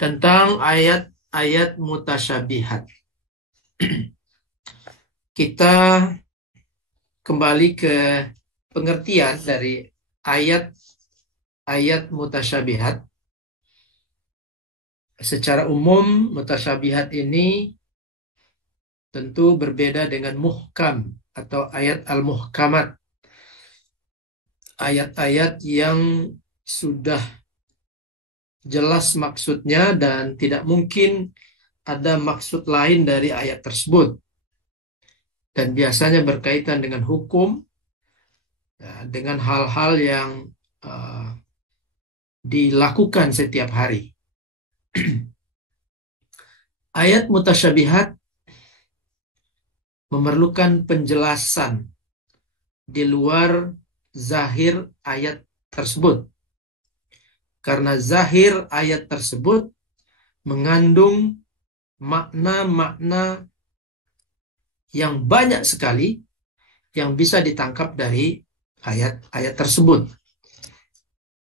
tentang ayat-ayat mutasyabihat. Kita kembali ke pengertian dari ayat-ayat mutasyabihat. Secara umum, mutasyabihat ini tentu berbeda dengan muhkam atau ayat al-muhkamat. Ayat-ayat yang sudah jelas maksudnya dan tidak mungkin ada maksud lain dari ayat tersebut. Dan biasanya berkaitan dengan hukum, ya, dengan hal-hal yang uh, dilakukan setiap hari. Ayat mutasyabihat memerlukan penjelasan di luar zahir ayat tersebut. Karena zahir ayat tersebut mengandung makna-makna yang banyak sekali yang bisa ditangkap dari ayat-ayat tersebut.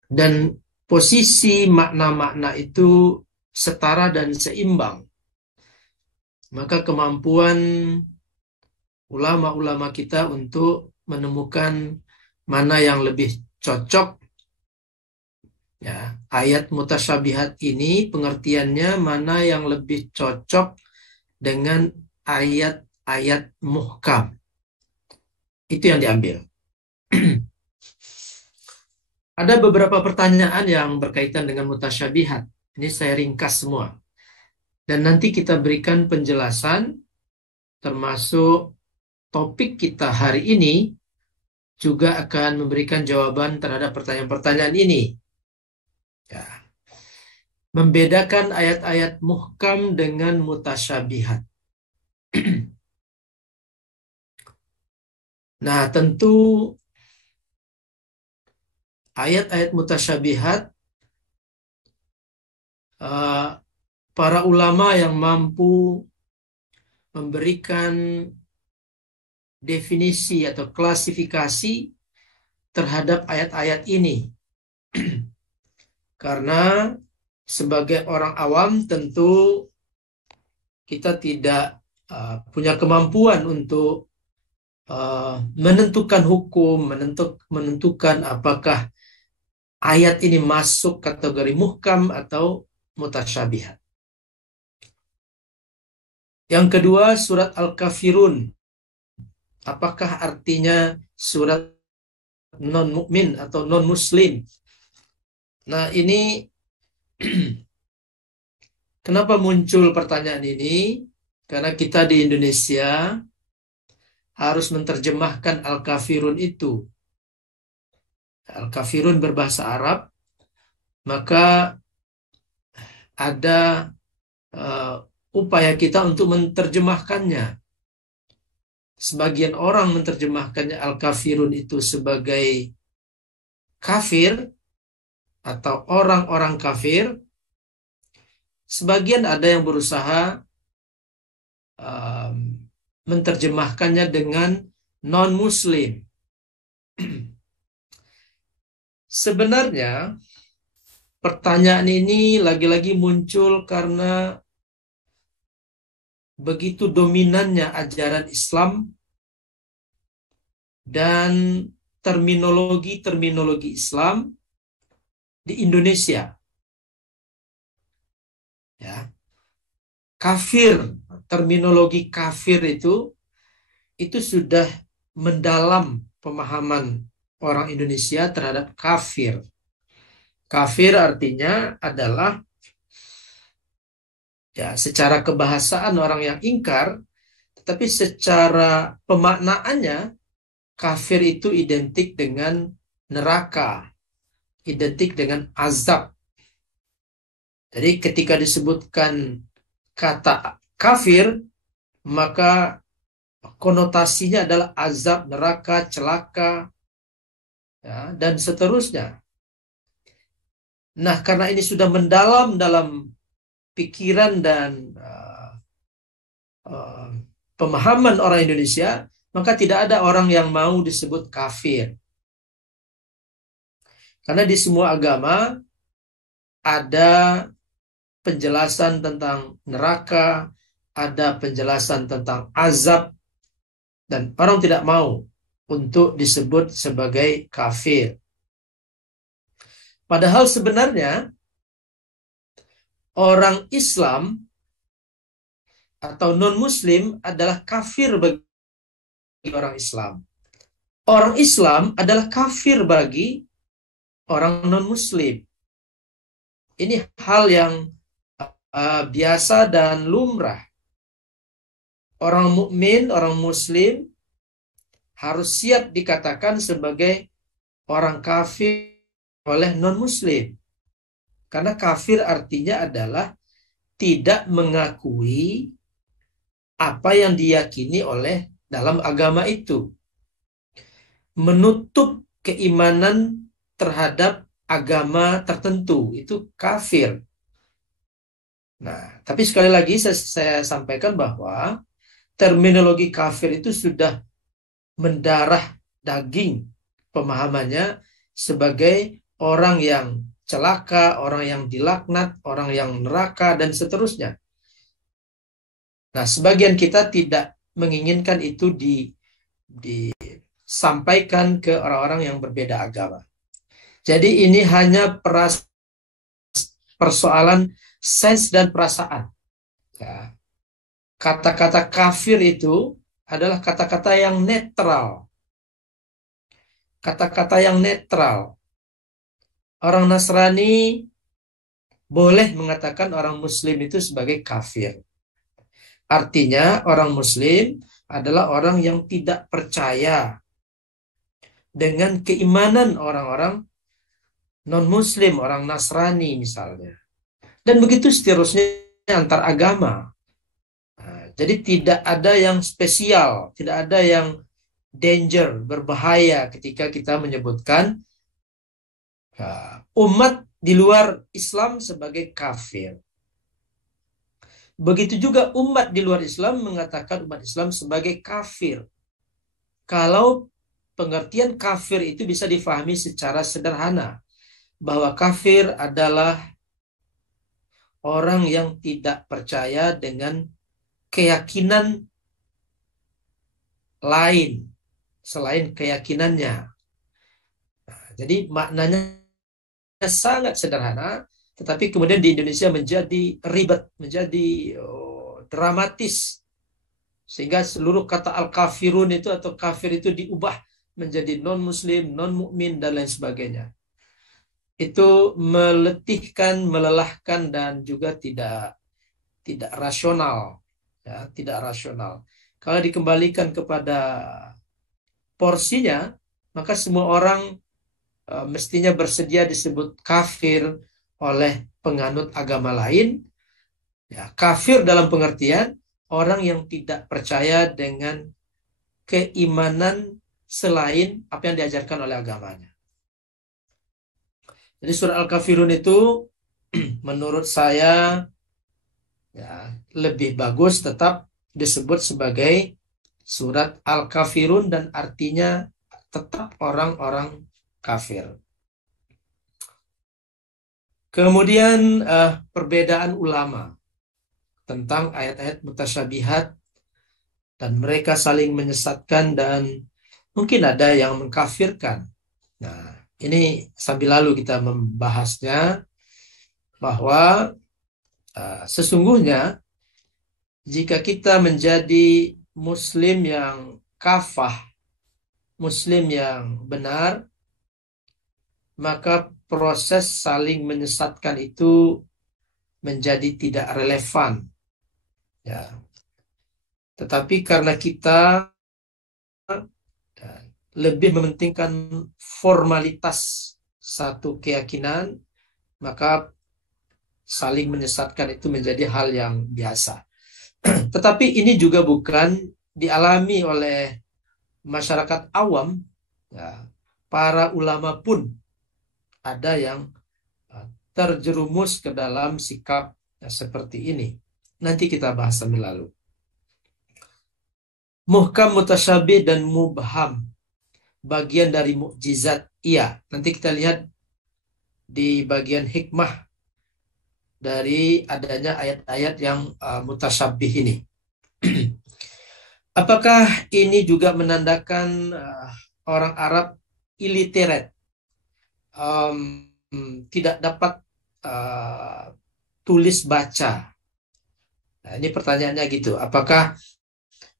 Dan posisi makna-makna itu setara dan seimbang. Maka kemampuan ulama-ulama kita untuk menemukan mana yang lebih cocok, ya, ayat mutasyabihat ini pengertiannya mana yang lebih cocok dengan ayat-ayat muhkam. Itu yang diambil. Ada beberapa pertanyaan yang berkaitan dengan mutasyabihat. Ini saya ringkas semua. Dan nanti kita berikan penjelasan termasuk topik kita hari ini juga akan memberikan jawaban terhadap pertanyaan-pertanyaan ini. Ya. Membedakan ayat-ayat muhkam dengan mutasyabihat. Nah, tentu ayat-ayat mutasyabihat, para ulama yang mampu memberikan definisi atau klasifikasi terhadap ayat-ayat ini. Karena sebagai orang awam tentu kita tidak punya kemampuan untuk menentukan hukum, menentukan apakah ayat ini masuk kategori muhkam atau mutasyabihat. Yang kedua, surat Al-Kafirun. Apakah artinya surat non-mukmin atau non-muslim? Nah, ini kenapa muncul pertanyaan ini? Karena kita di Indonesia harus menerjemahkan Al-Kafirun itu. Al-Kafirun berbahasa Arab, maka ada upaya kita untuk menerjemahkannya. Sebagian orang menerjemahkannya Al-Kafirun itu sebagai kafir atau orang-orang kafir. Sebagian ada yang berusaha menerjemahkannya dengan non-muslim. Sebenarnya pertanyaan ini lagi-lagi muncul karena begitu dominannya ajaran Islam dan terminologi-terminologi Islam di Indonesia. Ya. Kafir, terminologi kafir itu sudah mendalam pemahaman orang Indonesia terhadap kafir. Kafir artinya adalah, ya, secara kebahasaan orang yang ingkar, tetapi secara pemaknaannya kafir itu identik dengan neraka, identik dengan azab. Jadi ketika disebutkan kata kafir, maka konotasinya adalah azab, neraka, celaka, ya, dan seterusnya. Nah, karena ini sudah mendalam dalam pikiran dan pemahaman orang Indonesia, maka tidak ada orang yang mau disebut kafir. Karena di semua agama ada penjelasan tentang neraka, ada penjelasan tentang azab, dan orang tidak mau untuk disebut sebagai kafir. Padahal sebenarnya orang Islam atau non-Muslim adalah kafir bagi orang Islam. Orang Islam adalah kafir bagi orang non-Muslim. Ini hal yang biasa dan lumrah. Orang mukmin, orang Muslim harus siap dikatakan sebagai orang kafir oleh non-Muslim. Karena kafir artinya adalah tidak mengakui apa yang diyakini oleh dalam agama itu. Menutup keimanan terhadap agama tertentu, itu kafir. Nah, tapi sekali lagi saya sampaikan bahwa terminologi kafir itu sudah mendarah daging pemahamannya sebagai orang yang celaka, orang yang dilaknat, orang yang neraka, dan seterusnya. Nah, sebagian kita tidak menginginkan itu disampaikan ke orang-orang yang berbeda agama. Jadi ini hanya persoalan sens dan perasaan. Ya. Kata-kata kafir itu adalah kata-kata yang netral. Kata-kata yang netral. Orang Nasrani boleh mengatakan orang Muslim itu sebagai kafir. Artinya orang Muslim adalah orang yang tidak percaya dengan keimanan orang-orang non-Muslim, orang Nasrani misalnya. Dan begitu seterusnya antar agama. Nah, jadi tidak ada yang spesial, tidak ada yang danger, berbahaya ketika kita menyebutkan umat di luar Islam sebagai kafir. Begitu juga umat di luar Islam mengatakan umat Islam sebagai kafir. Kalau pengertian kafir itu bisa difahami secara sederhana, bahwa kafir adalah orang yang tidak percaya dengan keyakinan lain selain keyakinannya. Nah, jadi maknanya sangat sederhana, tetapi kemudian di Indonesia menjadi ribet, menjadi dramatis, sehingga seluruh kata al-kafirun itu atau kafir itu diubah menjadi non-muslim, non-mukmin, dan lain sebagainya. Itu meletihkan, melelahkan, dan juga tidak rasional, ya, tidak rasional. Kalau dikembalikan kepada porsinya, maka semua orang mestinya bersedia disebut kafir oleh penganut agama lain. Ya, kafir dalam pengertian orang yang tidak percaya dengan keimanan selain apa yang diajarkan oleh agamanya. Jadi surat Al-Kafirun itu menurut saya ya, lebih bagus tetap disebut sebagai surat Al-Kafirun, dan artinya tetap orang-orang kafir. Kemudian perbedaan ulama tentang ayat-ayat mutasyabihat, dan mereka saling menyesatkan dan mungkin ada yang mengkafirkan. Nah, ini sambil lalu kita membahasnya bahwa sesungguhnya jika kita menjadi muslim yang kafah, muslim yang benar, maka proses saling menyesatkan itu menjadi tidak relevan. Ya. Tetapi karena kita lebih mementingkan formalitas satu keyakinan, maka saling menyesatkan itu menjadi hal yang biasa. Tetapi ini juga bukan dialami oleh masyarakat awam. Ya. Para ulama pun ada yang terjerumus ke dalam sikap seperti ini. Nanti kita bahas sambil lalu. Muhkam, mutasyabih, dan mubham, bagian dari mukjizat. Iya, nanti kita lihat di bagian hikmah. dari adanya ayat-ayat yang mutasyabih ini. Apakah ini juga menandakan orang Arab illiterate, tidak dapat uh, tulis baca? Nah, ini pertanyaannya gitu. Apakah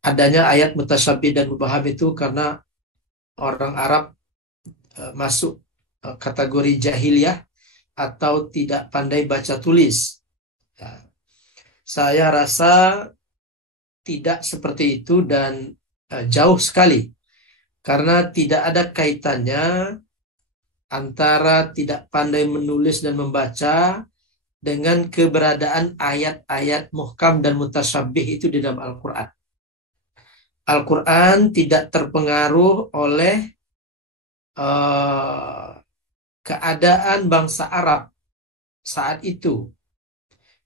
adanya ayat mutasyabih dan mubaham itu karena orang Arab masuk kategori jahiliyah atau tidak pandai baca tulis? Ya, saya rasa tidak seperti itu dan jauh sekali karena tidak ada kaitannya antara tidak pandai menulis dan membaca dengan keberadaan ayat-ayat muhkam dan mutasyabih itu di dalam Al-Quran. Al-Quran tidak terpengaruh oleh uh, keadaan bangsa Arab saat itu.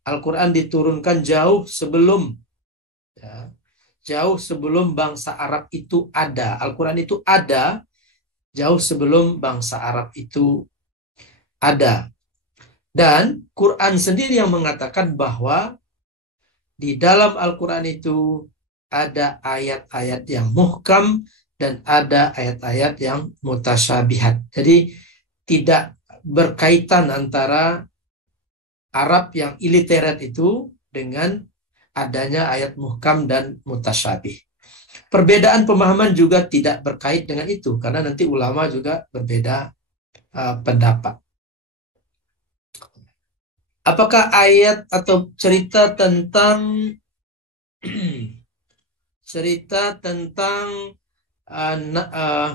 Al-Quran diturunkan jauh sebelum, ya, jauh sebelum bangsa Arab itu ada. Al-Quran itu ada jauh sebelum bangsa Arab itu ada. Dan Quran sendiri yang mengatakan bahwa di dalam Al-Quran itu ada ayat-ayat yang muhkam dan ada ayat-ayat yang mutasyabihat. Jadi tidak berkaitan antara Arab yang illiterate itu dengan adanya ayat muhkam dan mutasyabih. Perbedaan pemahaman juga tidak berkait dengan itu karena nanti ulama juga berbeda pendapat. Apakah ayat atau cerita tentang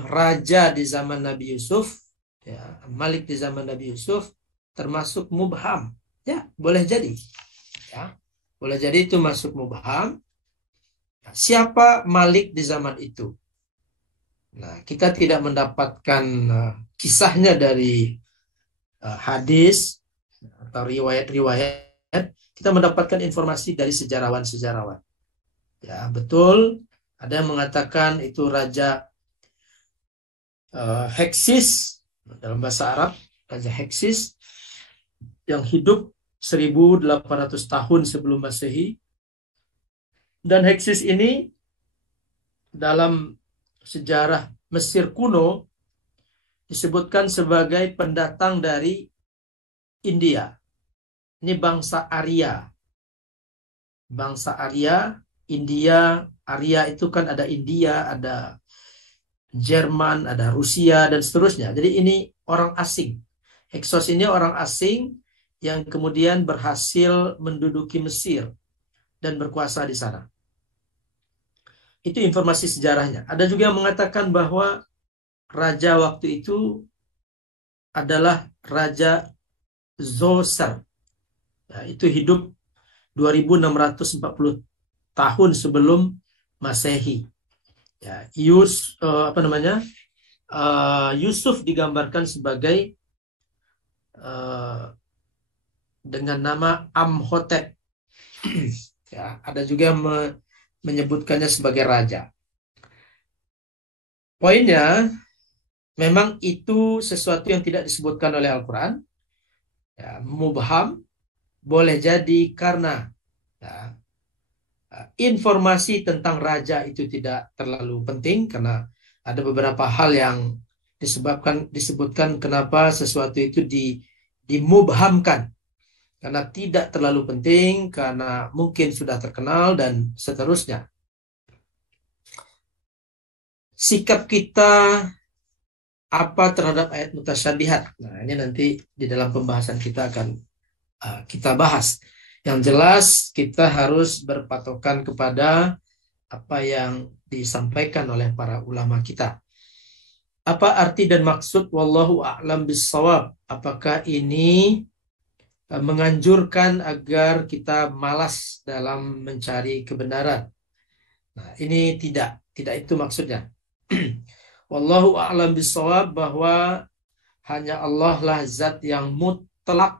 raja di zaman Nabi Yusuf, ya, Malik di zaman Nabi Yusuf termasuk mubham? Ya, boleh jadi. Ya, boleh jadi itu masuk mubham. Siapa Malik di zaman itu? Nah, kita tidak mendapatkan kisahnya dari hadis atau riwayat-riwayat. Kita mendapatkan informasi dari sejarawan-sejarawan. Ya, betul. Ada yang mengatakan itu Raja Heksis dalam bahasa Arab, Raja Heksis yang hidup 1800 tahun sebelum Masehi. Dan Heksis ini dalam sejarah Mesir kuno disebutkan sebagai pendatang dari India. Ini bangsa Arya. Bangsa Arya, India, Arya itu kan ada India, ada Jerman, ada Rusia, dan seterusnya. Jadi ini orang asing. Heksos ini orang asing yang kemudian berhasil menduduki Mesir dan berkuasa di sana. Itu informasi sejarahnya. Ada juga yang mengatakan bahwa raja waktu itu adalah Raja Zoser. Ya, itu hidup 2640 tahun sebelum Masehi. Ya, Yusuf digambarkan sebagai dengan nama Amhotep. Ya, ada juga yang menyebutkannya sebagai raja. Poinnya, memang itu sesuatu yang tidak disebutkan oleh Al-Quran. Ya, mubham boleh jadi karena ya, informasi tentang raja itu tidak terlalu penting karena ada beberapa hal yang disebutkan kenapa sesuatu itu dimubhamkan karena tidak terlalu penting, karena mungkin sudah terkenal dan seterusnya. Sikap kita apa terhadap ayat mutasyabihat? Nah, ini nanti di dalam pembahasan kita akan kita bahas. Yang jelas kita harus berpatokan kepada apa yang disampaikan oleh para ulama kita. Apa arti dan maksud wallahu a'lam bissawab? Apakah ini menganjurkan agar kita malas dalam mencari kebenaran? Nah, ini tidak itu maksudnya. Wallahu a'lam bissawab, bahwa hanya Allah lah zat yang mutlak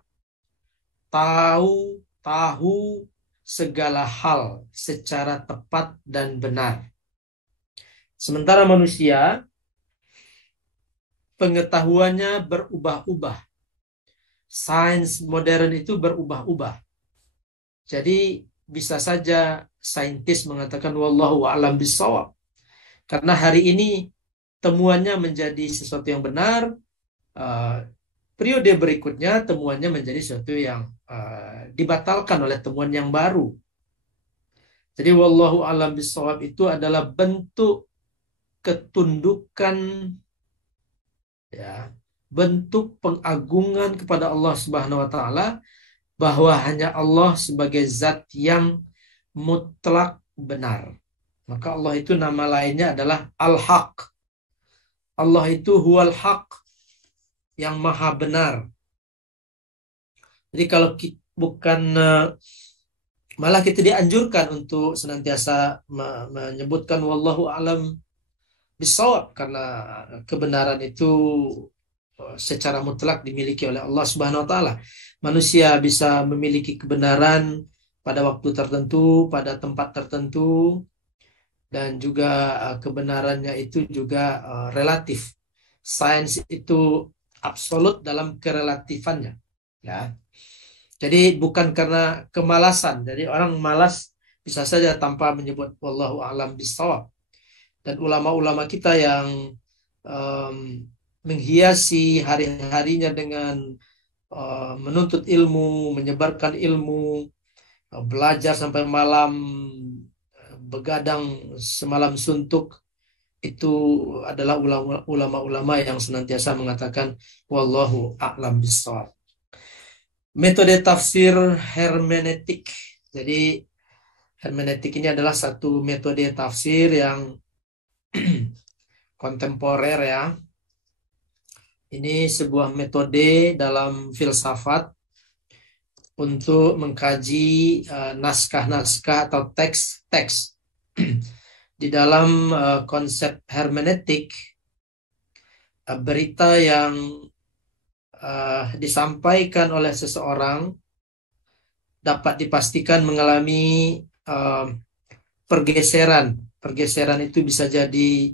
tahu segala hal secara tepat dan benar. Sementara manusia pengetahuannya berubah-ubah Sains modern itu berubah-ubah. Jadi bisa saja saintis mengatakan wallahu a'lam bishawab. Karena hari ini temuannya menjadi sesuatu yang benar, uh, periode berikutnya temuannya menjadi sesuatu yang dibatalkan oleh temuan yang baru. Jadi wallahu a'lam bishawab itu adalah bentuk ketundukan, ya, bentuk pengagungan kepada Allah Subhanahu wa taala, bahwa hanya Allah sebagai zat yang mutlak benar. Maka Allah itu nama lainnya adalah Al-Haq. Allah itu huwal haq, yang maha benar. Jadi kalau kita, bukan malah kita dianjurkan untuk senantiasa menyebutkan wallahu alam bisawab, karena kebenaran itu secara mutlak dimiliki oleh Allah Subhanahu wa taala. Manusia bisa memiliki kebenaran pada waktu tertentu, pada tempat tertentu, dan juga kebenarannya itu juga relatif. Sains itu absolut dalam kerelatifannya, ya. Jadi bukan karena kemalasan. Jadi orang malas bisa saja tanpa menyebut wallahu a'lam bishawab. Dan ulama-ulama kita yang um, menghiasi hari-harinya dengan menuntut ilmu, menyebarkan ilmu, belajar sampai malam, begadang semalam suntuk, itu adalah ulama-ulama yang senantiasa mengatakan wallahu a'lam bishawab. Metode tafsir hermeneutik. Jadi hermeneutik ini adalah satu metode tafsir yang kontemporer, ya. Ini sebuah metode dalam filsafat untuk mengkaji naskah-naskah atau teks-teks. Di dalam konsep hermeneutik, berita yang disampaikan oleh seseorang dapat dipastikan mengalami pergeseran. Pergeseran itu bisa jadi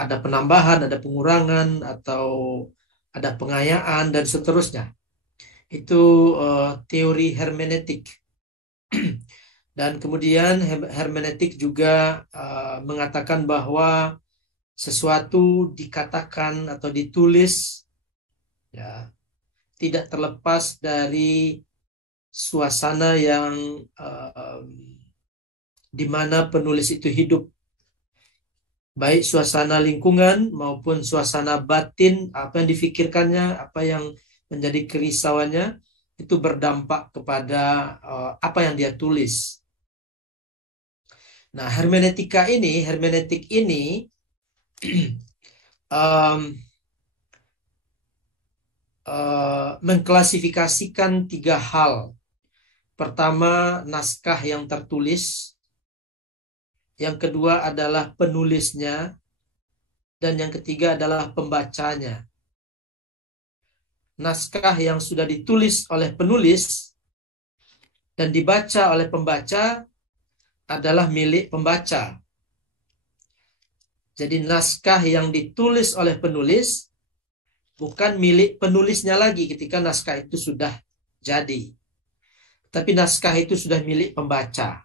ada penambahan, ada pengurangan, atau ada pengayaan, dan seterusnya. Itu teori hermeneutik. Dan kemudian hermeneutik juga mengatakan bahwa sesuatu dikatakan atau ditulis, ya, tidak terlepas dari suasana yang di mana penulis itu hidup. Baik suasana lingkungan maupun suasana batin, apa yang difikirkannya, apa yang menjadi kerisauannya, itu berdampak kepada apa yang dia tulis. Nah, hermeneutik ini mengklasifikasikan 3 hal. Pertama, naskah yang tertulis. Yang kedua adalah penulisnya. Dan yang ketiga adalah pembacanya. Naskah yang sudah ditulis oleh penulis dan dibaca oleh pembaca adalah milik pembaca. Jadi naskah yang ditulis oleh penulis bukan milik penulisnya lagi ketika naskah itu sudah jadi. Tapi naskah itu sudah milik pembaca.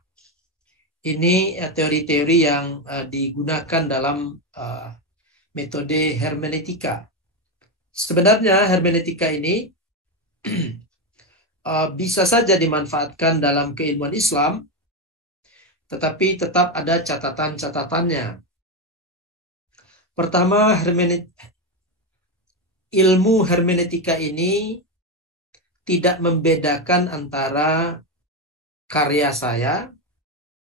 Ini teori-teori yang digunakan dalam metode hermeneutika. Sebenarnya hermeneutika ini bisa saja dimanfaatkan dalam keilmuan Islam, tetapi tetap ada catatan-catatannya. Pertama, ilmu hermeneutika ini tidak membedakan antara karya saya,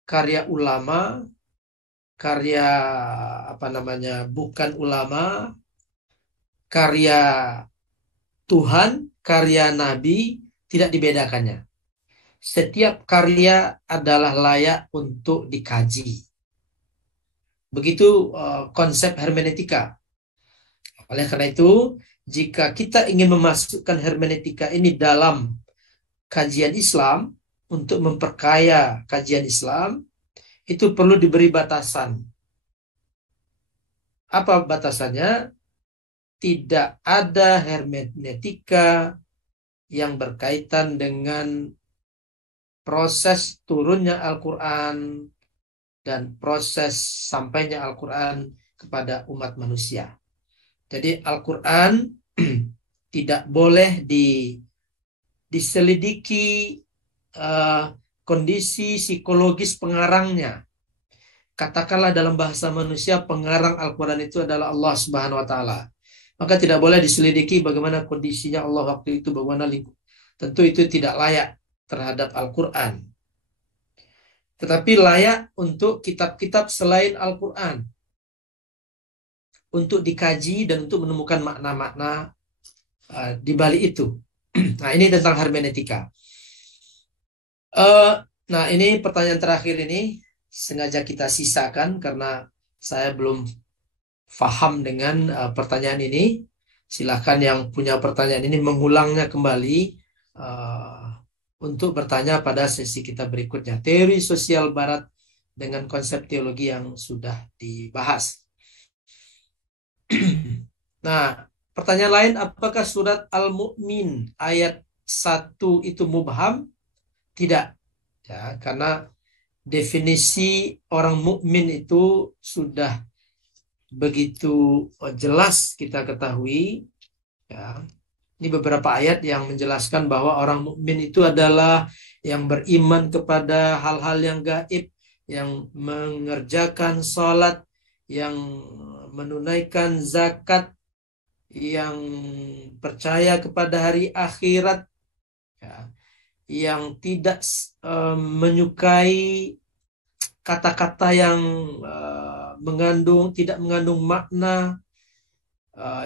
karya ulama, karya bukan ulama, karya Tuhan, karya Nabi, tidak dibedakannya. Setiap karya adalah layak untuk dikaji. Begitu konsep hermeneutika. Oleh karena itu, jika kita ingin memasukkan hermeneutika ini dalam kajian Islam, untuk memperkaya kajian Islam, itu perlu diberi batasan. Apa batasannya? Tidak ada hermeneutika yang berkaitan dengan proses turunnya Al-Quran dan proses sampainya Al-Quran kepada umat manusia. Jadi Al-Quran tidak boleh diselidiki kondisi psikologis pengarangnya. Katakanlah dalam bahasa manusia, pengarang Al-Quran itu adalah Allah Subhanahu wa Ta'ala. Maka tidak boleh diselidiki bagaimana kondisinya Allah waktu itu, bagaimana lingkup. Tentu itu tidak layak terhadap Al-Quran. Tetapi layak untuk kitab-kitab selain Al-Quran, untuk dikaji dan untuk menemukan makna-makna di balik itu. Nah, ini tentang hermeneutika. Nah, ini pertanyaan terakhir ini sengaja kita sisakan karena saya belum paham dengan pertanyaan ini. Silahkan yang punya pertanyaan ini mengulangnya kembali untuk bertanya pada sesi kita berikutnya. Teori sosial Barat dengan konsep teologi yang sudah dibahas. Nah, pertanyaan lain, apakah surat Al-Mu'min ayat 1 itu mubham? Tidak. Ya, karena definisi orang mukmin itu sudah begitu jelas kita ketahui. Ya. Ini beberapa ayat yang menjelaskan bahwa orang mukmin itu adalah yang beriman kepada hal-hal yang gaib, yang mengerjakan sholat, yang menunaikan zakat, yang percaya kepada hari akhirat, ya, yang tidak menyukai kata-kata yang tidak mengandung makna,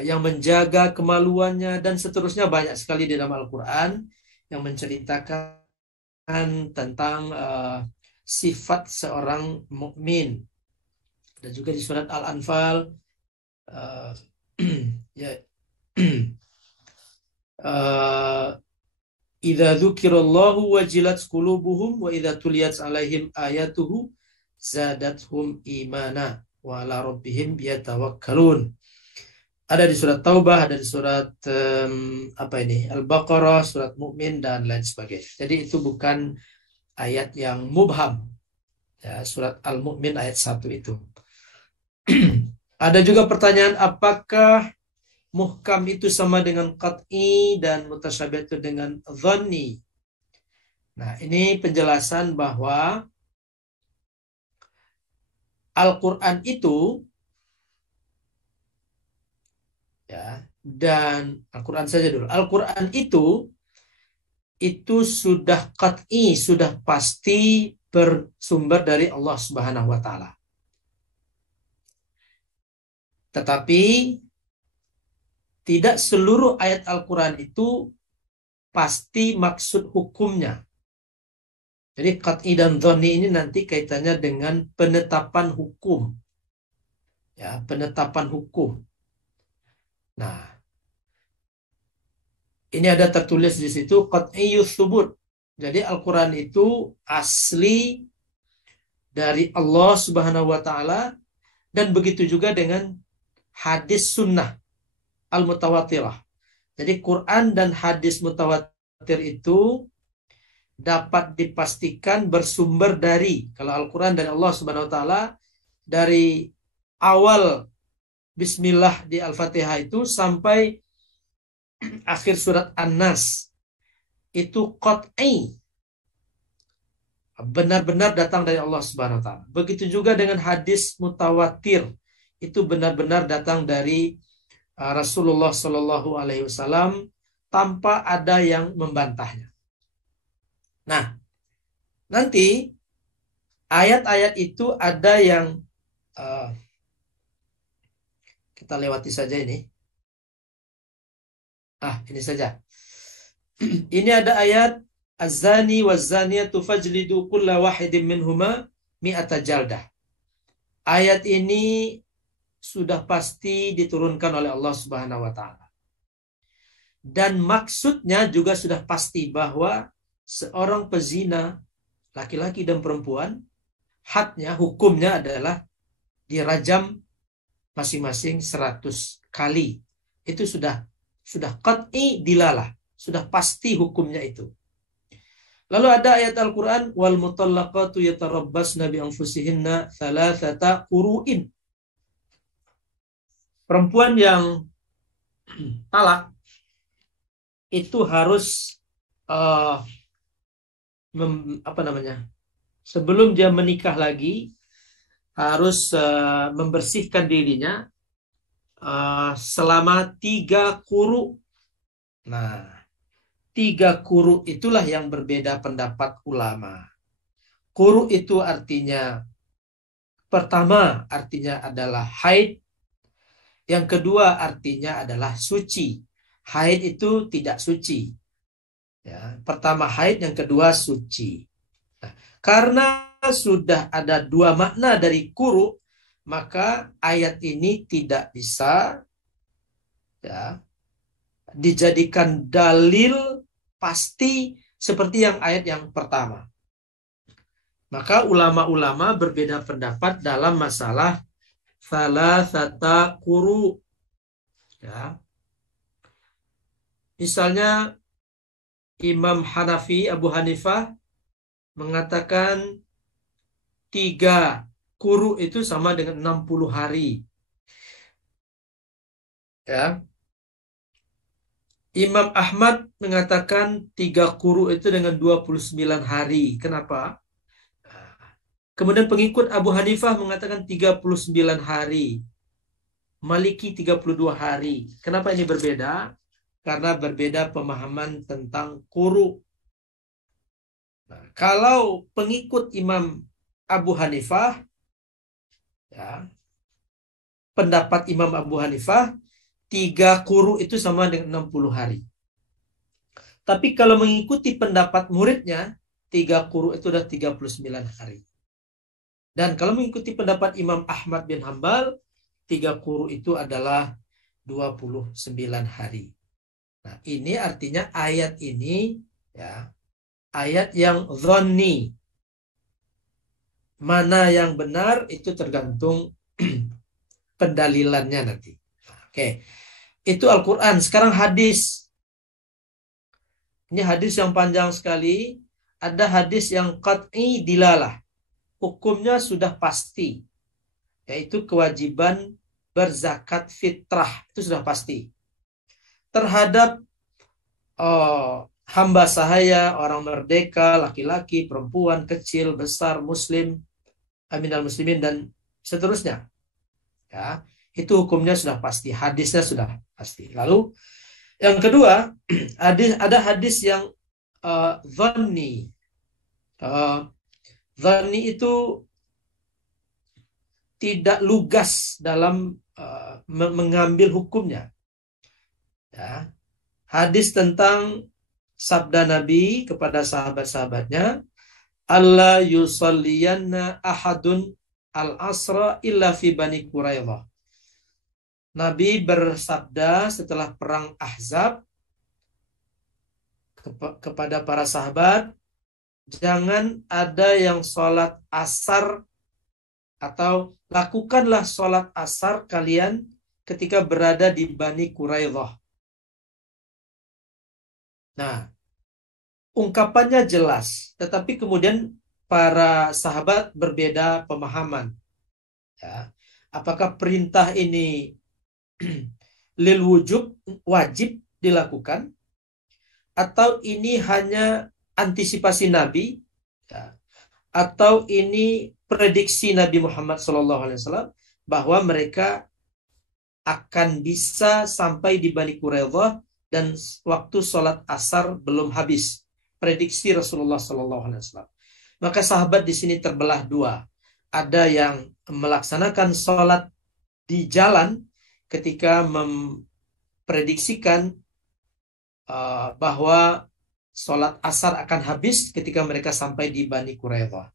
yang menjaga kemaluannya, dan seterusnya. Banyak sekali di dalam Al-Quran yang menceritakan tentang sifat seorang mukmin. Dan juga di surat Al-Anfal, ya, idza dzukirallahu wajilat qulubuhum wa idza tuliyat alaihim ayatuhu zadathum imana wa ala rabbihim yatawakkalun. Ada di surat Taubah, ada di surat Al-Baqarah, surat Mukmin, dan lain sebagainya. Jadi itu bukan ayat yang mubham. Ya, surat Al-Mu'min ayat 1 itu. Ada juga pertanyaan, apakah muhkam itu sama dengan qat'i dan mutasyabih itu dengan dhanni? Nah, ini penjelasan bahwa Al-Quran itu, ya, dan Al-Quran saja dulu. Al-Quran itu sudah qat'i, sudah pasti bersumber dari Allah Subhanahu wa Ta'ala. Tetapi tidak seluruh ayat Al-Quran itu pasti maksud hukumnya. Jadi qat'i dan dhanni ini nanti kaitannya dengan penetapan hukum. Ya, penetapan hukum. Nah, ini ada tertulis di situ qat'iyyus tsubut. Jadi Al-Quran itu asli dari Allah Subhanahu wa Ta'ala, dan begitu juga dengan hadis sunnah al-mutawatirah. Jadi Quran dan hadis mutawatir itu dapat dipastikan bersumber dari, kalau Al-Quran dari Allah Subhanahu wa Ta'ala, dari awal Bismillah di Al-Fatihah itu sampai akhir surat An-Nas, itu qat'i, benar-benar datang dari Allah Subhanahu wa Ta'ala. Begitu juga dengan hadis mutawatir, itu benar-benar datang dari Rasulullah Shallallahu Alaihi Wasallam tanpa ada yang membantahnya. Nah, nanti ayat-ayat itu ada yang kita lewati saja ini. Ini saja. Ini ada ayat Az-zani waz-zaniyatu fajlidu kulla wahidin minhuma mi'ata jaldah. Ayat ini sudah pasti diturunkan oleh Allah Subhanahu wa Ta'ala. Dan maksudnya juga sudah pasti bahwa seorang pezina, laki-laki dan perempuan, hadnya, hukumnya adalah dirajam masing-masing 100 kali. Itu sudah qat'i dilalah. sudah pasti hukumnya itu. Lalu ada ayat Al-Quran, wal mutallaqatu yatarabbasna bi anfusihinna thalathata quru'in. Perempuan yang talak itu harus uh, apa namanya? Sebelum dia menikah lagi harus membersihkan dirinya selama 3 quru. Nah, 3 quru itulah yang berbeda pendapat ulama. Quru itu artinya pertama artinya adalah haid, yang kedua artinya adalah suci. Haid itu tidak suci. Ya, pertama haid, yang kedua suci. Nah, karena sudah ada 2 makna dari quru, maka ayat ini tidak bisa ya, dijadikan dalil pasti seperti yang ayat yang pertama. Maka ulama-ulama berbeda pendapat dalam masalah thalathata quru. Ya. Misalnya Imam Hanafi, Abu Hanifah mengatakan 3 quru itu sama dengan 60 hari. Ya. Imam Ahmad mengatakan 3 quru itu dengan 29 hari. Kenapa? Kemudian pengikut Abu Hanifah mengatakan 39 hari. Maliki 32 hari. Kenapa ini berbeda? Karena berbeda pemahaman tentang quru. Nah, kalau pengikut Imam Abu Hanifah, ya, pendapat Imam Abu Hanifah, 3 quru itu sama dengan 60 hari. Tapi kalau mengikuti pendapat muridnya, 3 quru itu sudah 39 hari. Dan kalau mengikuti pendapat Imam Ahmad bin Hambal, 3 quru itu adalah 29 hari. Nah, ini artinya ayat ini ya, ayat yang dhanni. Mana yang benar itu tergantung pendalilannya nanti. Oke. Itu Al-Qur'an. Sekarang hadis. Ini hadis yang panjang sekali. Ada hadis yang qat'i dilalah. Hukumnya sudah pasti, yaitu kewajiban berzakat fitrah, itu sudah pasti terhadap hamba sahaya, orang merdeka, laki-laki, perempuan, kecil, besar, muslim, aminal muslimin, dan seterusnya. Ya, itu hukumnya sudah pasti, hadisnya sudah pasti. Lalu yang kedua, ada hadis yang dhanni. Dhanni itu tidak lugas dalam mengambil hukumnya. Ya. Hadis tentang sabda Nabi kepada sahabat-sahabatnya, Allah yusalliyanna ahadun al-asra illa fi Bani Quraidah. Nabi bersabda setelah perang Ahzab kepada para sahabat, jangan ada yang sholat asar, atau lakukanlah sholat asar kalian ketika berada di Bani Quraidah. Nah, ungkapannya jelas, tetapi kemudian para sahabat berbeda pemahaman. Ya. Apakah perintah ini lil wujub, wajib dilakukan, atau ini hanya antisipasi Nabi, ya, atau ini prediksi Nabi Muhammad SAW bahwa mereka akan bisa sampai di Bani Quraidah dan waktu sholat asar belum habis. Prediksi Rasulullah SAW. Maka sahabat di sini terbelah dua. Ada yang melaksanakan sholat di jalan ketika memprediksikan bahwa sholat asar akan habis ketika mereka sampai di Bani Quraidah.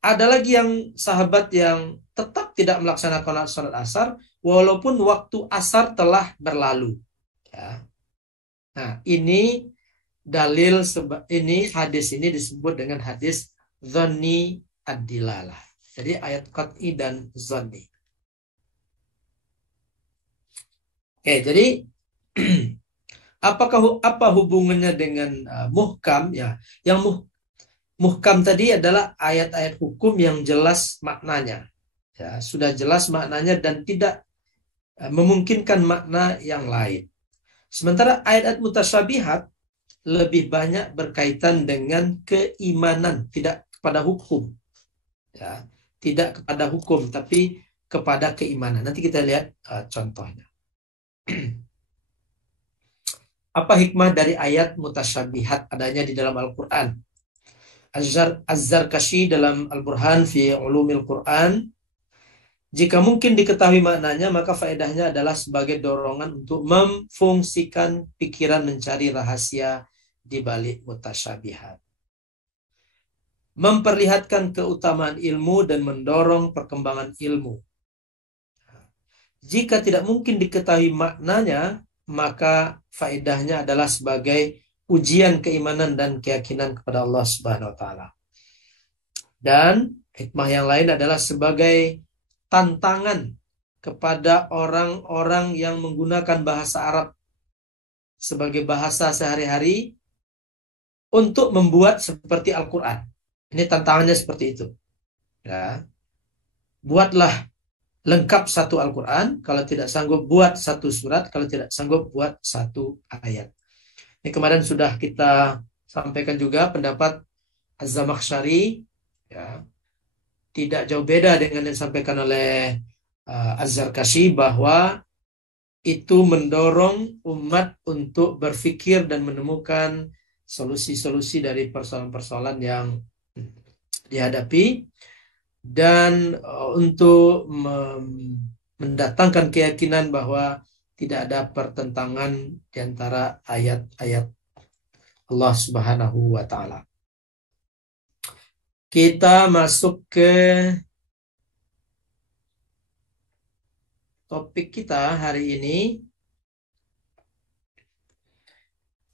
Ada lagi yang sahabat yang tetap tidak melaksanakan sholat asar walaupun waktu asar telah berlalu. Ya. Nah, ini dalil, ini hadis ini disebut dengan hadis dhanni ad-dilalah. Jadi ayat qat'i dan dhanni. Oke, jadi Apa hubungannya dengan muhkam? Ya, yang muhkam tadi adalah ayat-ayat hukum yang jelas maknanya. Ya, sudah jelas maknanya dan tidak memungkinkan makna yang lain. Sementara ayat-ayat mutasyabihat lebih banyak berkaitan dengan keimanan, tidak kepada hukum. Ya, tidak kepada hukum, tapi kepada keimanan. Nanti kita lihat contohnya. Apa hikmah dari ayat mutasyabihat adanya di dalam Al-Quran? Az-Zarkashi dalam Al-Burhan fi Ulumil Quran, jika mungkin diketahui maknanya, maka faedahnya adalah sebagai dorongan untuk memfungsikan pikiran mencari rahasia di balik mutasyabihat. Memperlihatkan keutamaan ilmu dan mendorong perkembangan ilmu. Jika tidak mungkin diketahui maknanya, maka faedahnya adalah sebagai ujian keimanan dan keyakinan kepada Allah Subhanahu wa taala. Dan hikmah yang lain adalah sebagai tantangan kepada orang-orang yang menggunakan bahasa Arab sebagai bahasa sehari-hari untuk membuat seperti Al-Quran. Ini tantangannya seperti itu. Ya. Buatlah lengkap satu Al-Quran, kalau tidak sanggup buat satu surat, kalau tidak sanggup buat satu ayat. Ini kemarin sudah kita sampaikan juga pendapat Az-Zamakhsyari, ya, tidak jauh beda dengan yang disampaikan oleh Az-Zarkashi, bahwa itu mendorong umat untuk berpikir dan menemukan solusi-solusi dari persoalan-persoalan yang dihadapi, dan untuk mendatangkan keyakinan bahwa tidak ada pertentangan di antara ayat-ayat Allah Subhanahu wa taala. Kita masuk ke topik kita hari ini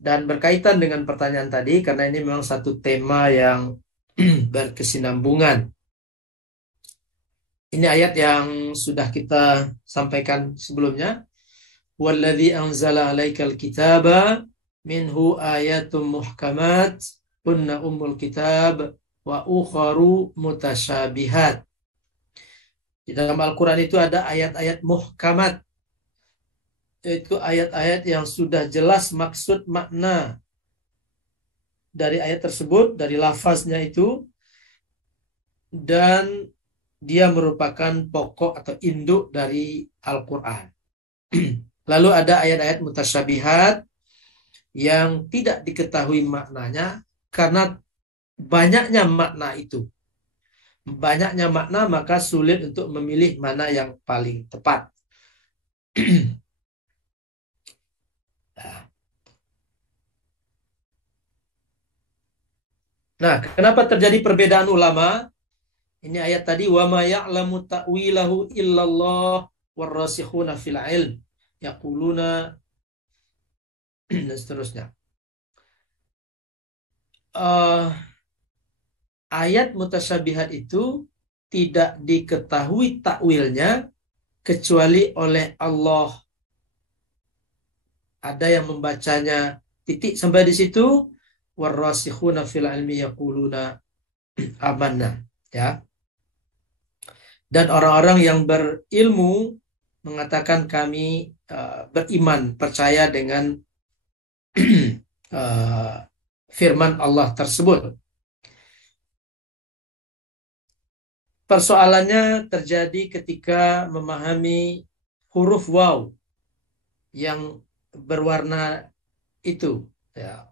dan berkaitan dengan pertanyaan tadi, karena ini memang satu tema yang berkesinambungan. Ini ayat yang sudah kita sampaikan sebelumnya. Walladzi anzala 'alaikal kitaba minhu ayatum muhkamat hunna ummul kitab wa ukharu mutasyabihat. Di dalam Al-Quran itu ada ayat-ayat muhkamat, yaitu ayat-ayat yang sudah jelas maksud makna dari ayat tersebut, dari lafaznya itu, dan dia merupakan pokok atau induk dari Al-Quran. Lalu ada ayat-ayat mutasyabihat yang tidak diketahui maknanya karena banyaknya makna itu. Banyaknya makna, maka sulit untuk memilih mana yang paling tepat. Nah, kenapa terjadi perbedaan ulama? Ini ayat tadi, wa ma ya'lamu ta'wilahu illallah warrasikhuna fil ilm yaquluna dan seterusnya. Ayat mutasyabihat itu tidak diketahui takwilnya kecuali oleh Allah. Ada yang membacanya titik sampai di situ, warrasikhuna fil ilmi yaquluna amanna, ya. Dan orang-orang yang berilmu mengatakan kami beriman, percaya dengan firman Allah tersebut. Persoalannya terjadi ketika memahami huruf waw yang berwarna itu, ya.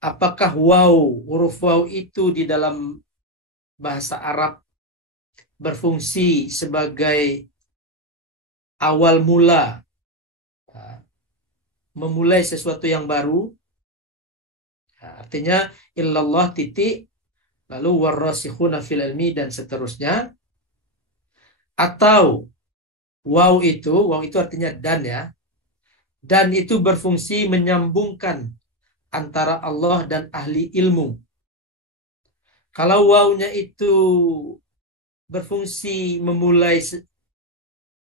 Apakah huruf waw itu di dalam bahasa Arab berfungsi sebagai awal mula, memulai sesuatu yang baru, artinya illallah titik, lalu warrasikhuna fil ilmi dan seterusnya, atau waw itu artinya dan, ya, dan itu berfungsi menyambungkan antara Allah dan ahli ilmu. Kalau wawnya itu berfungsi memulai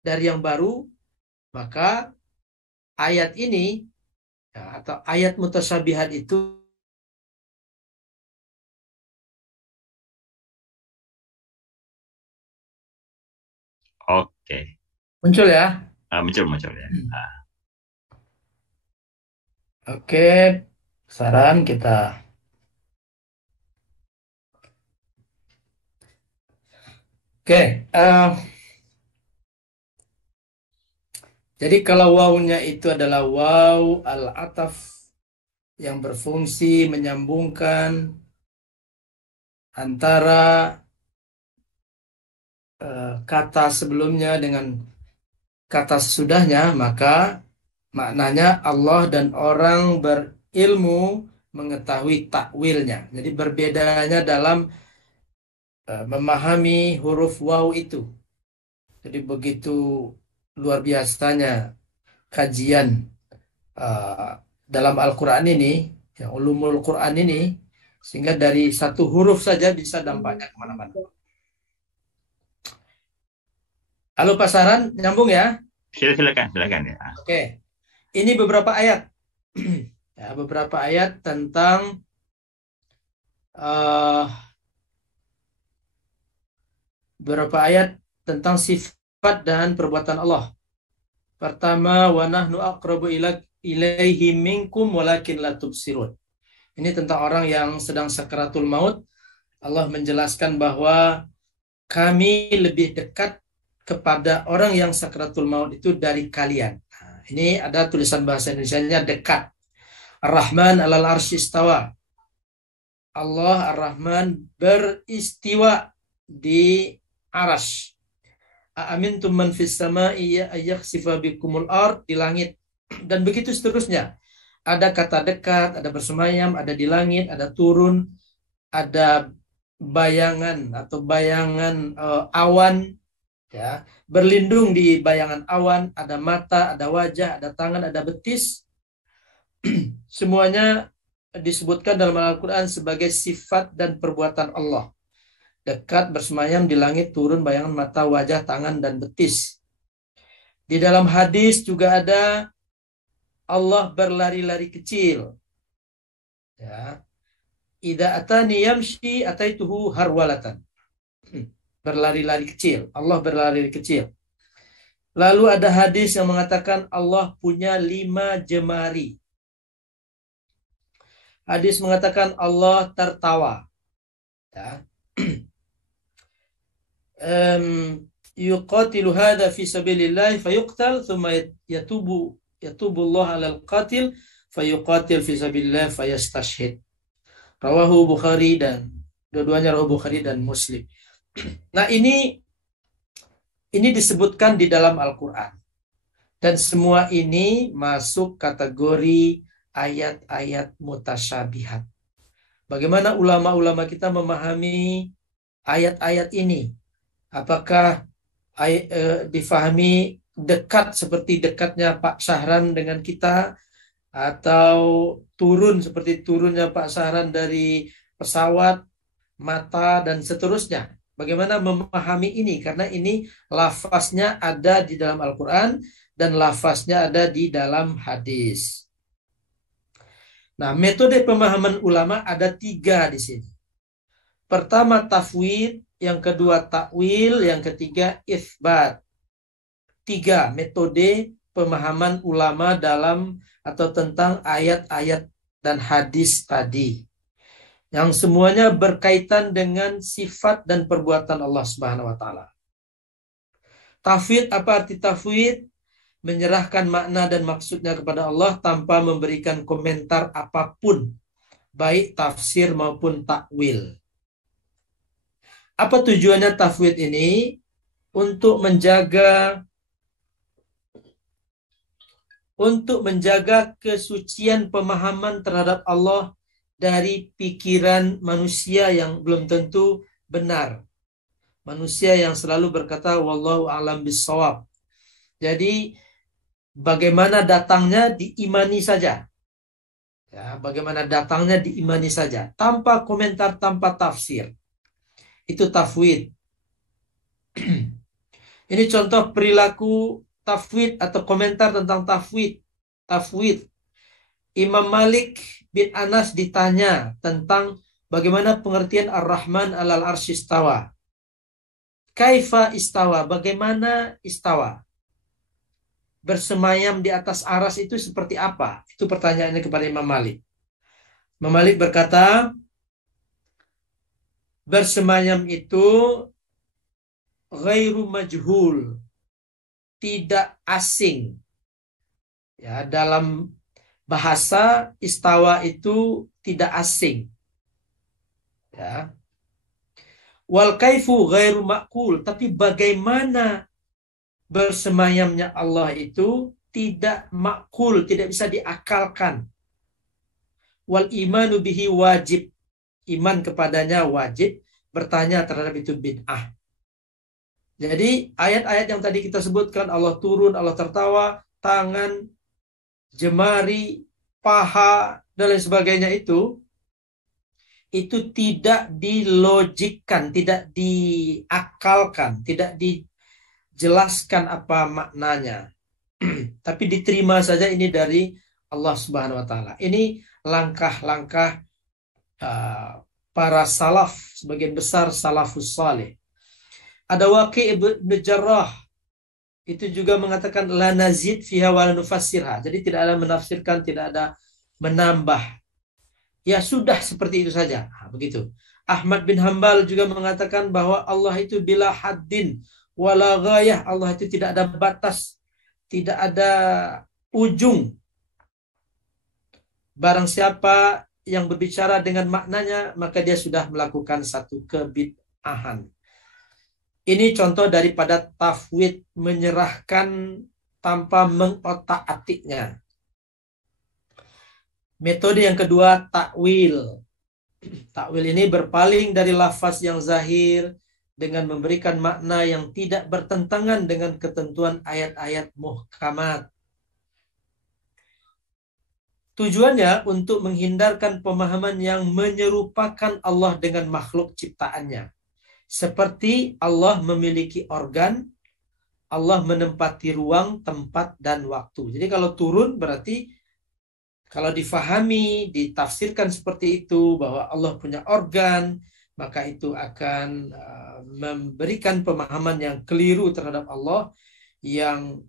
dari yang baru, maka ayat ini Ya, atau ayat mutasyabihat itu Oke. muncul ya. Muncul muncul ya. Oke, saran kita. Oke, jadi kalau wawunya itu adalah waw al-ataf yang berfungsi menyambungkan antara kata sebelumnya dengan kata sesudahnya, maka maknanya Allah dan orang berilmu mengetahui takwilnya. Jadi berbedanya dalam memahami huruf waw itu. Jadi begitu luar biasanya kajian uh, dalam Al-Quran ini, ya, ulumul Quran ini, sehingga dari satu huruf saja bisa dampaknya kemana-mana. Halo pasaran, nyambung ya? Silakan silakan ya. Oke, ini beberapa ayat. Ya, beberapa ayat tentang uh, beberapa ayat tentang sifat dan perbuatan Allah. Pertama, wa nahnu aqrabu ilaihi minkum walakin la tubsirun. Ini tentang orang yang sedang sakaratul maut. Allah menjelaskan bahwa kami lebih dekat kepada orang yang sakaratul maut itu dari kalian. Nah, ini ada tulisan bahasa Indonesianya dekat. Ar-Rahman alal arsy istawa. Allah Ar-Rahman beristiwa di aras. Aamintum man fis sama'i ayakhsifa bikumul ard, di langit, dan begitu seterusnya. Ada kata dekat, ada bersemayam, ada di langit, ada turun, ada bayangan atau bayangan awan, ya, berlindung di bayangan awan, ada mata, ada wajah, ada tangan, ada betis. Semuanya disebutkan dalam Al-Quran sebagai sifat dan perbuatan Allah. Dekat, bersemayam, di langit, turun, bayangan mata, wajah, tangan, dan betis. Di dalam hadis juga ada Allah berlari-lari kecil. Ya. Ida atani yamshi ataituhu harwalatan. Berlari-lari kecil. Allah berlari-lari kecil. Lalu ada hadis yang mengatakan Allah punya 5 jemari. Hadis mengatakan Allah tertawa. Ya. Yuqatilu hadha fi sabilillah fayuqtal thumma yatubu Allah 'alal qatil fayuqatil fi sabilillah fayastashhid. Rawahu Bukhari, dan dua-duanya rawahu Bukhari dan Muslim. Nah, ini disebutkan di dalam Al-Qur'an, dan semua ini masuk kategori ayat-ayat mutasyabihat. Bagaimana ulama-ulama kita memahami ayat-ayat ini? Apakah difahami dekat seperti dekatnya Pak Syahran dengan kita, atau turun seperti turunnya Pak Syahran dari pesawat, mata, dan seterusnya? Bagaimana memahami ini? Karena ini lafaznya ada di dalam Al-Quran dan lafaznya ada di dalam hadis. Nah, metode pemahaman ulama ada 3 di sini. Pertama tafwid, yang kedua takwil, yang ketiga itsbat. 3 metode pemahaman ulama dalam atau tentang ayat-ayat dan hadis tadi, yang semuanya berkaitan dengan sifat dan perbuatan Allah Subhanahu wa taala. Tafwid, apa arti tafwid? Menyerahkan makna dan maksudnya kepada Allah tanpa memberikan komentar apapun, baik tafsir maupun takwil. Apa tujuannya tafwid ini? Untuk menjaga kesucian pemahaman terhadap Allah dari pikiran manusia yang belum tentu benar. Manusia yang selalu berkata wallahu a'lam bissawab. Jadi bagaimana datangnya diimani saja. Ya, bagaimana datangnya diimani saja, tanpa komentar, tanpa tafsir. Itu tafwid. Ini contoh perilaku tafwid atau komentar tentang tafwid. Tafwid. Imam Malik bin Anas ditanya tentang bagaimana pengertian Ar-Rahman alal arsy istawa. Kaifa istawa? Bagaimana istawa? Bersemayam di atas aras itu seperti apa? Itu pertanyaannya kepada Imam Malik. Imam Malik berkata, bersemayam itu ghairu majhul, tidak asing. Ya, dalam bahasa istawa itu tidak asing. Ya. Wal kaifu ghairu ma'kul, tapi bagaimana bersemayamnya Allah itu tidak makul, tidak bisa diakalkan. Wal imanu bihi wajib, iman kepadanya wajib, bertanya terhadap itu bid'ah. Jadi ayat-ayat yang tadi kita sebutkan, Allah turun, Allah tertawa, tangan, jemari, paha, dan lain sebagainya itu tidak dilogikkan, tidak diakalkan, tidak dijelaskan apa maknanya. Tapi diterima saja ini dari Allah Subhanahu wa taala. Ini langkah-langkah para salaf, sebagian besar salafus saleh. Ada Waqi' ibn Jarrah, itu juga mengatakan la nazid fiha wa la nufassirha. Jadi tidak ada menafsirkan, tidak ada menambah. Ya sudah seperti itu saja. Nah, begitu. Ahmad bin Hambal juga mengatakan bahwa Allah itu bila haddin wala ghayah. Allah itu tidak ada batas, tidak ada ujung. Barang siapa yang berbicara dengan maknanya, maka dia sudah melakukan satu kebid'ahan. Ini contoh daripada tafwid, menyerahkan tanpa mengotak-atiknya. Metode yang kedua, takwil. Takwil ini berpaling dari lafaz yang zahir dengan memberikan makna yang tidak bertentangan dengan ketentuan ayat-ayat muhkamat. Tujuannya untuk menghindarkan pemahaman yang menyerupakan Allah dengan makhluk ciptaannya. Seperti Allah memiliki organ, Allah menempati ruang, tempat, dan waktu. Jadi kalau turun berarti kalau difahami, ditafsirkan seperti itu, bahwa Allah punya organ, maka itu akan memberikan pemahaman yang keliru terhadap Allah, yang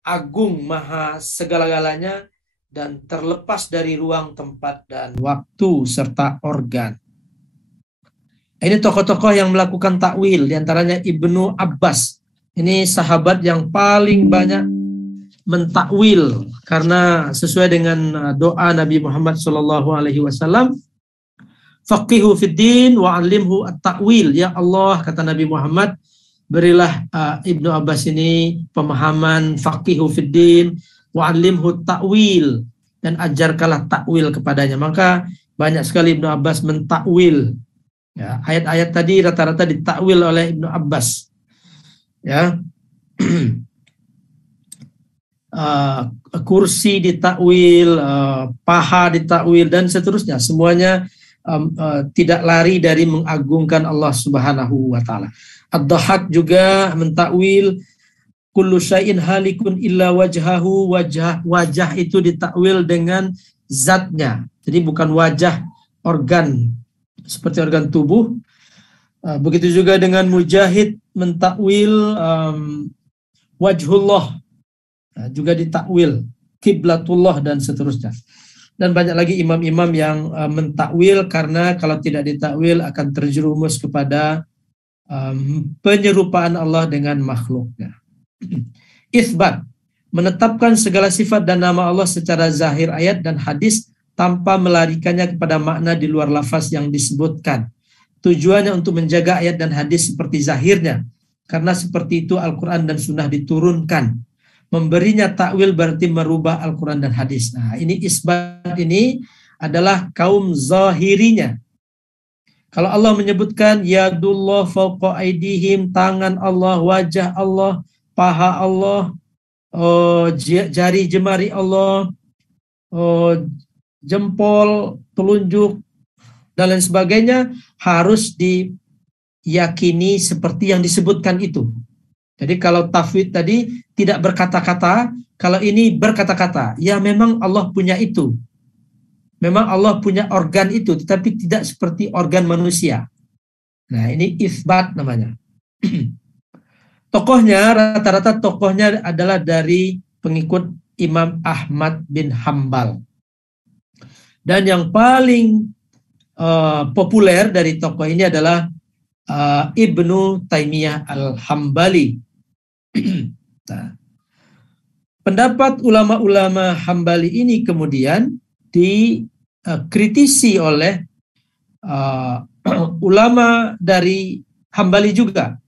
agung, maha segala-galanya, dan terlepas dari ruang, tempat, dan waktu, serta organ. Ini tokoh-tokoh yang melakukan takwil, diantaranya Ibnu Abbas. Ini sahabat yang paling banyak mentakwil, karena sesuai dengan doa Nabi Muhammad SAW, faqihu fid din wa 'allimhu at-ta'wil. Ya Allah, kata Nabi Muhammad, berilah Ibnu Abbas ini pemahaman faqihu fid din wa 'allimhu at-ta'wil, dan ajarkanlah takwil kepadanya. Maka banyak sekali Ibnu Abbas mentakwil. Ya, ayat-ayat tadi rata-rata ditakwil oleh Ibnu Abbas. Ya. Kursi ditakwil, paha ditakwil, dan seterusnya. Semuanya tidak lari dari mengagungkan Allah Subhanahu wa taala. Ad-Dhahhak juga mentakwil kullu syai'in halikun illa wajhahu. Wajah itu ditakwil dengan zatnya. Jadi bukan wajah organ seperti organ tubuh. Begitu juga dengan Mujahid mentakwil wajhullah, juga ditakwil kiblatullah, dan seterusnya. Dan banyak lagi imam-imam yang mentakwil, karena kalau tidak ditakwil akan terjerumus kepada penyerupaan Allah dengan makhluknya. Itsbat, menetapkan segala sifat dan nama Allah secara zahir ayat dan hadis tanpa melarikannya kepada makna di luar lafaz yang disebutkan. Tujuannya untuk menjaga ayat dan hadis seperti zahirnya, karena seperti itu Al-Quran dan Sunnah diturunkan. Memberinya takwil berarti merubah Al-Quran dan hadis. Nah, ini isbat ini adalah kaum zahirinya. Kalau Allah menyebutkan yadullah fawqa aidihim, tangan Allah, wajah Allah, paha Allah, jari jemari Allah, jempol, telunjuk, dan lain sebagainya, harus diyakini seperti yang disebutkan itu. Jadi kalau tafwid tadi tidak berkata-kata, Kalau ini berkata-kata, ya memang Allah punya itu. Memang Allah punya organ itu, tetapi tidak seperti organ manusia. Nah, ini isbat namanya. Tokohnya, rata-rata tokohnya adalah dari pengikut Imam Ahmad bin Hambal. Dan yang paling populer dari tokoh ini adalah Ibnu Taimiyah Al-Hambali. Nah, pendapat ulama-ulama Hambali ini kemudian dikritisi oleh ulama dari Hambali juga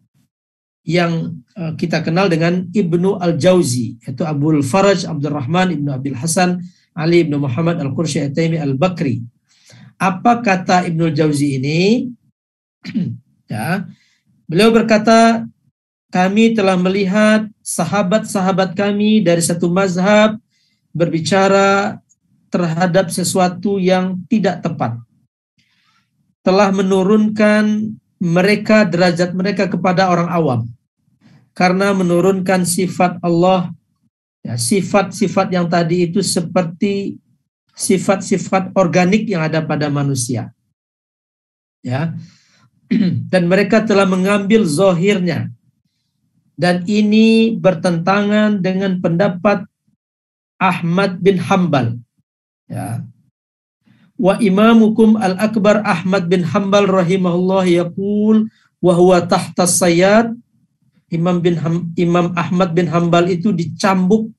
yang kita kenal dengan Ibnu Al-Jauzi, yaitu Abul Faraj Abdurrahman Ibnu Abil Hasan Ali Ibnu Muhammad Al-Qursi At-Taimi Al-Bakri. Apa kata Ibnu Al-Jauzi ini? Ya, beliau berkata, kami telah melihat sahabat-sahabat kami dari satu mazhab berbicara terhadap sesuatu yang tidak tepat. Telah menurunkan mereka derajat mereka kepada orang awam. Karena menurunkan sifat Allah, ya, sifat-sifat yang tadi itu seperti sifat-sifat organik yang ada pada manusia. Ya. Dan mereka telah mengambil zahirnya. Dan ini bertentangan dengan pendapat Ahmad bin Hambal. Ya. Wa imamukum al-akbar Ahmad bin Hambal rahimahullah yaqul wa huwa tahta sayyad. Imam Ahmad bin Hambal itu dicambuk,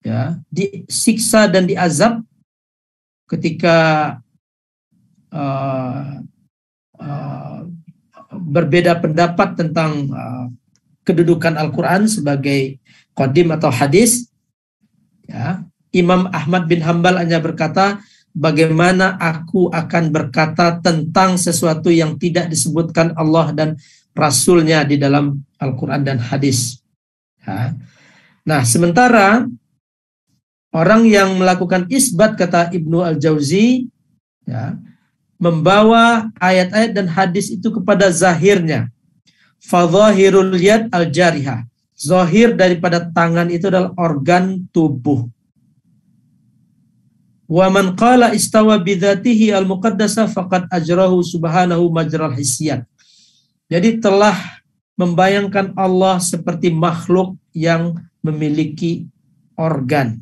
ya, disiksa dan diazab ketika berbeda pendapat tentang kedudukan Al-Quran sebagai qadim atau hadis. Ya, Imam Ahmad bin Hambal hanya berkata, bagaimana aku akan berkata tentang sesuatu yang tidak disebutkan Allah dan Rasulnya di dalam Al-Quran dan hadis. Ya. Nah, sementara orang yang melakukan isbat, kata Ibnu Al-Jauzi, ya, membawa ayat-ayat dan hadis itu kepada zahirnya. Fadhahirul yad al-jarihah. Zahir daripada tangan itu adalah organ tubuh. Wa man qala istawa bidzatihi al-muqaddasah faqad ajrahu subhanahu majral hisyat. Jadi telah membayangkan Allah seperti makhluk yang memiliki organ.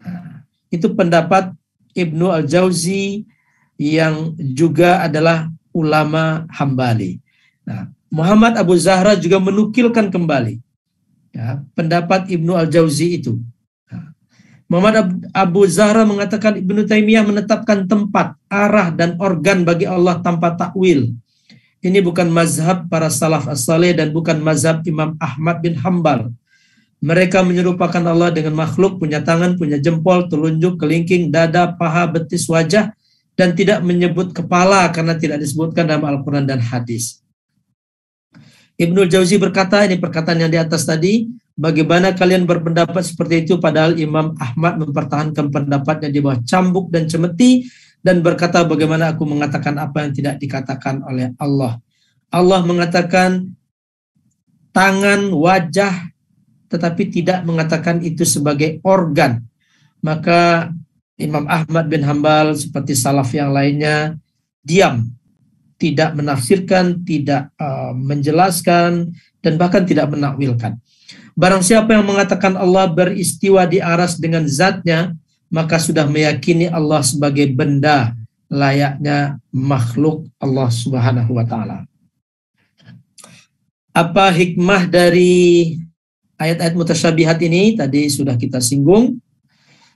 Nah, itu pendapat Ibnu Al-Jauzi yang juga adalah ulama Hambali. Nah, Muhammad Abu Zahra juga menukilkan kembali, ya, pendapat Ibnu Al-Jauzi itu. Nah, Muhammad Abu Zahra mengatakan Ibnu Taimiyah menetapkan tempat, arah, dan organ bagi Allah tanpa takwil. Ini bukan mazhab para salaf as-saleh dan bukan mazhab Imam Ahmad bin Hambal. Mereka menyerupakan Allah dengan makhluk, punya tangan, punya jempol, telunjuk, kelingking, dada, paha, betis, wajah, dan tidak menyebut kepala karena tidak disebutkan dalam Al-Quran dan hadis. Ibnu Jauzi berkata, ini perkataan yang di atas tadi, bagaimana kalian berpendapat seperti itu padahal Imam Ahmad mempertahankan pendapatnya di bawah cambuk dan cemeti dan berkata bagaimana aku mengatakan apa yang tidak dikatakan oleh Allah. Allah mengatakan tangan, wajah, tetapi tidak mengatakan itu sebagai organ. Maka Imam Ahmad bin Hambal seperti salaf yang lainnya diam, tidak menafsirkan, tidak menjelaskan, dan bahkan tidak menakwilkan. Barang siapa yang mengatakan Allah beristiwa di aras dengan zatnya, maka sudah meyakini Allah sebagai benda layaknya makhluk Allah Subhanahu wa ta'ala. Apa hikmah dari ayat-ayat mutasyabihat ini? Tadi sudah kita singgung.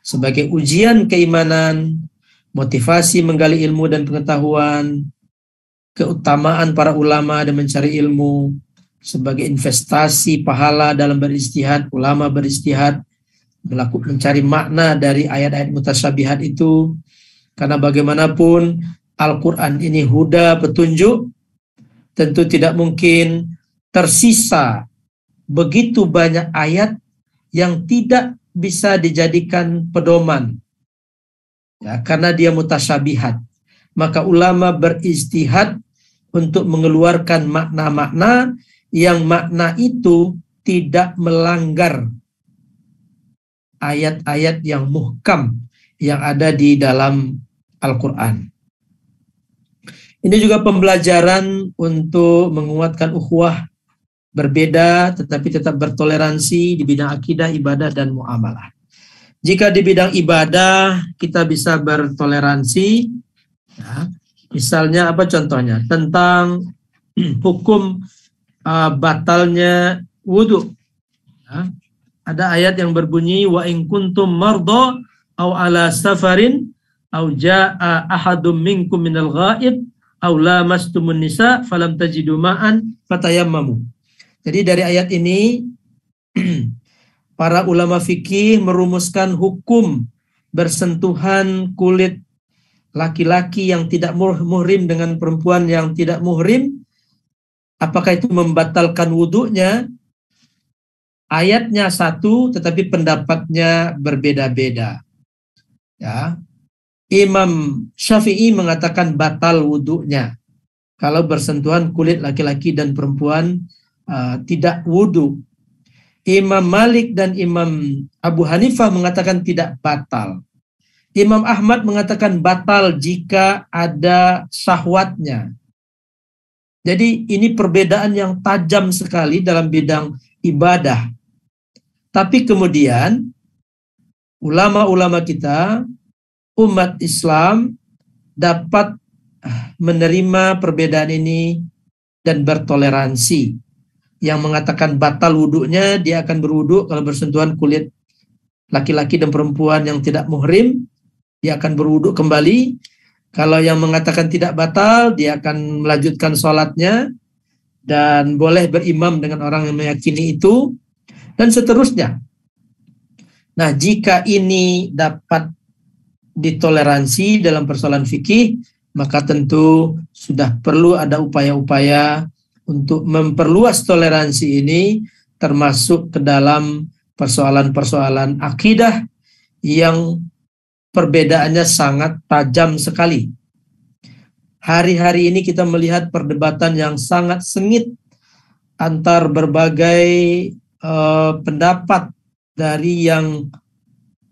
Sebagai ujian keimanan, motivasi menggali ilmu dan pengetahuan, keutamaan para ulama dan mencari ilmu, sebagai investasi pahala dalam beristihad, ulama beristihad, mencari makna dari ayat-ayat mutasyabihat itu, karena bagaimanapun Al-Quran ini huda, petunjuk, tentu tidak mungkin tersisa begitu banyak ayat yang tidak bisa dijadikan pedoman, ya, karena dia mutasyabihat. Maka ulama beristihad untuk mengeluarkan makna-makna yang makna itu tidak melanggar ayat-ayat yang muhkam yang ada di dalam Al-Quran. Ini juga pembelajaran untuk menguatkan ukhuwah berbeda tetapi tetap bertoleransi di bidang akidah, ibadah, dan muamalah. Jika di bidang ibadah kita bisa bertoleransi, ya, misalnya apa contohnya? Tentang hukum batalnya wudhu. Ya. Ada ayat yang berbunyi wa in kuntum marda aw ala safarin aw jaa ahadum minkum minal ghaib aw lamastumun nisa falam tajidu ma'an fatayammamu. Jadi dari ayat ini para ulama fikih merumuskan hukum bersentuhan kulit laki-laki yang tidak muhrim dengan perempuan yang tidak muhrim. Apakah itu membatalkan wudhunya? Ayatnya satu, tetapi pendapatnya berbeda-beda. Ya. Imam Syafi'i mengatakan batal wudhunya kalau bersentuhan kulit laki-laki dan perempuan tidak wudhu. Imam Malik dan Imam Abu Hanifah mengatakan tidak batal. Imam Ahmad mengatakan batal jika ada syahwatnya. Jadi ini perbedaan yang tajam sekali dalam bidang ibadah. Tapi kemudian ulama-ulama kita, umat Islam dapat menerima perbedaan ini dan bertoleransi. Yang mengatakan batal wudhunya, dia akan berwudhu kalau bersentuhan kulit laki-laki dan perempuan yang tidak muhrim, dia akan berwudhu kembali. Kalau yang mengatakan tidak batal, dia akan melanjutkan sholatnya dan boleh berimam dengan orang yang meyakini itu, dan seterusnya. Nah, jika ini dapat ditoleransi dalam persoalan fikih, maka tentu sudah perlu ada upaya-upaya untuk memperluas toleransi ini, termasuk ke dalam persoalan-persoalan akidah yang perbedaannya sangat tajam sekali. Hari-hari ini kita melihat perdebatan yang sangat sengit antar berbagai pendapat dari yang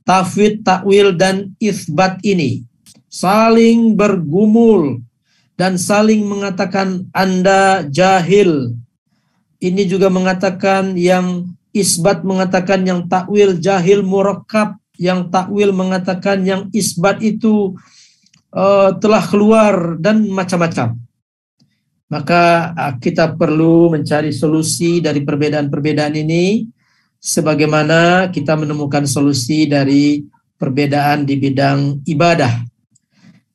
tafwid, takwil, dan isbat ini. Saling bergumul dan saling mengatakan Anda jahil. Ini juga mengatakan yang isbat mengatakan yang takwil jahil murakkab, yang takwil mengatakan yang isbat itu telah keluar, dan macam-macam. Maka kita perlu mencari solusi dari perbedaan-perbedaan ini, sebagaimana kita menemukan solusi dari perbedaan di bidang ibadah.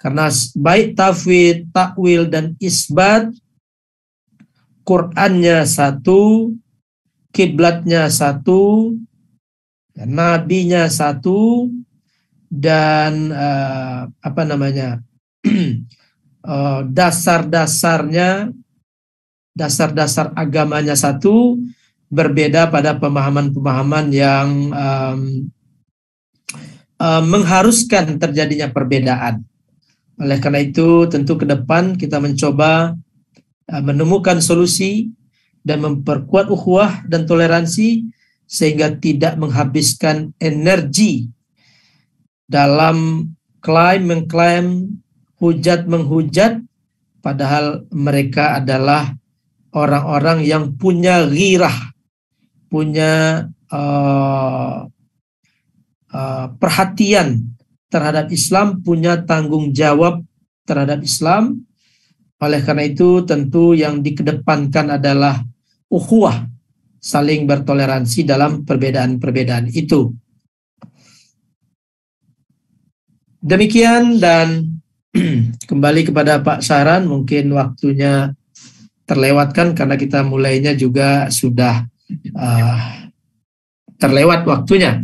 Karena baik tafwid, takwil, dan isbat, Qur'annya satu, kiblatnya satu, nabinya satu, dan dasar-dasar agamanya satu, berbeda pada pemahaman-pemahaman yang mengharuskan terjadinya perbedaan. Oleh karena itu, tentu ke depan kita mencoba menemukan solusi dan memperkuat ukhuwah dan toleransi sehingga tidak menghabiskan energi dalam mengklaim, hujat-menghujat, padahal mereka adalah orang-orang yang punya ghirah, punya perhatian terhadap Islam, punya tanggung jawab terhadap Islam. Oleh karena itu tentu yang dikedepankan adalah ukhuwah, saling bertoleransi dalam perbedaan-perbedaan itu. Demikian, dan kembali kepada Pak Saran, mungkin waktunya terlewatkan karena kita mulainya juga sudah terlewat waktunya.